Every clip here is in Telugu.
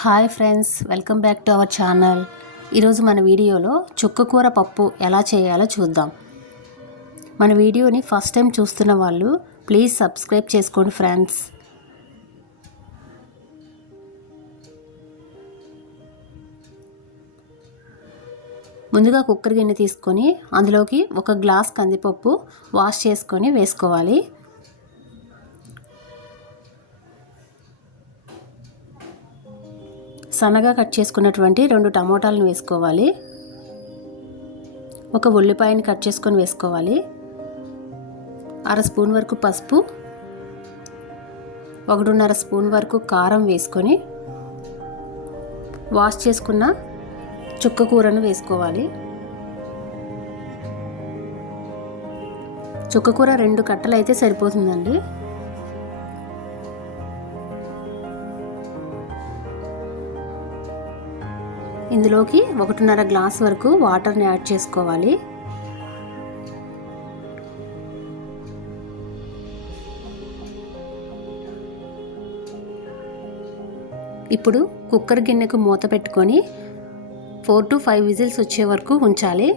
Hi friends welcome back to our channel. ఈరోజు మన వీడియోలో చుక్కకూర పప్పు ఎలా చేయాలో చూద్దాం. మన వీడియోని ఫస్ట్ టైం చూస్తున్న వాళ్ళు ప్లీజ్ సబ్స్క్రైబ్ చేసుకోండి ఫ్రెండ్స్. ముందుగా కుక్కర్ గిన్నె తీసుకొని అందులోకి ఒక గ్లాస్ కందిపప్పు వాష్ చేసుకొని వేసుకోవాలి. సన్నగా కట్ చేసుకున్నటువంటి రెండు టమోటాలను వేసుకోవాలి. ఒక ఉల్లిపాయని కట్ చేసుకొని వేసుకోవాలి. అర స్పూన్ వరకు పసుపు ఒకటిన్నర స్పూన్ వరకు కారం వేసుకొని వాష్ చేసుకున్న చుక్క కూరను వేసుకోవాలి. చుక్కకూర రెండు కట్టలు అయితే సరిపోతుందండి. ఇందులోకి ఒకటిన్నర గ్లాస్ వరకు వాటర్ని యాడ్ చేసుకోవాలి. ఇప్పుడు కుక్కర్ గిన్నెకు మూత పెట్టుకొని ఫోర్ టు ఫైవ్ విజిల్స్ వచ్చే వరకు ఉంచాలి.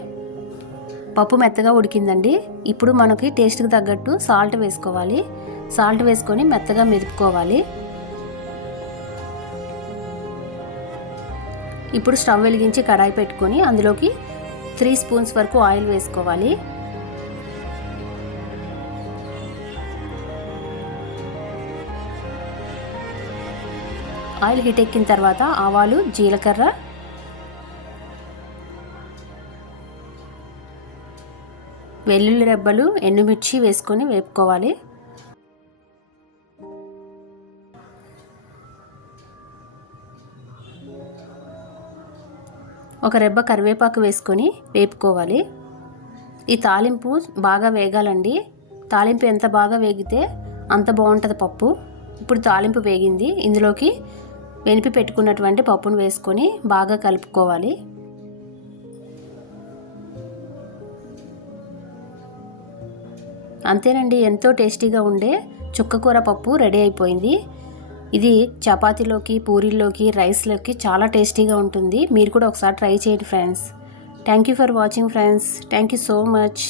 పప్పు మెత్తగా ఉడికిందండి. ఇప్పుడు మనకి టేస్ట్కి తగ్గట్టు సాల్ట్ వేసుకోవాలి. సాల్ట్ వేసుకొని మెత్తగా మెదుపుకోవాలి. ఇప్పుడు స్టవ్ వెలిగించి కడాయి పెట్టుకొని అందులోకి త్రీ స్పూన్స్ వరకు ఆయిల్ వేసుకోవాలి. ఆయిల్ హీట్ ఎక్కిన తర్వాత ఆవాలు జీలకర్ర వెల్లుల్లి రెబ్బలు ఎండుమిర్చి వేసుకొని వేపుకోవాలి. ఒక రెబ్బ కరివేపాకు వేసుకొని వేపుకోవాలి. ఈ తాలింపు బాగా వేగాలండి. తాలింపు ఎంత బాగా వేగితే అంత బాగుంటుంది పప్పు. ఇప్పుడు తాలింపు వేగింది. ఇందులోకి వెనిపి పెట్టుకున్నటువంటి పప్పును వేసుకొని బాగా కలుపుకోవాలి. అంతేనండి ఎంతో టేస్టీగా ఉండే చుక్కకూర పప్పు రెడీ అయిపోయింది. ఇది చపాతీలోకి పూరీల్లోకి రైస్లోకి చాలా టేస్టీగా ఉంటుంది. మీరు కూడా ఒకసారి ట్రై చేయండి friends. Thank you for watching friends. Thank you so much.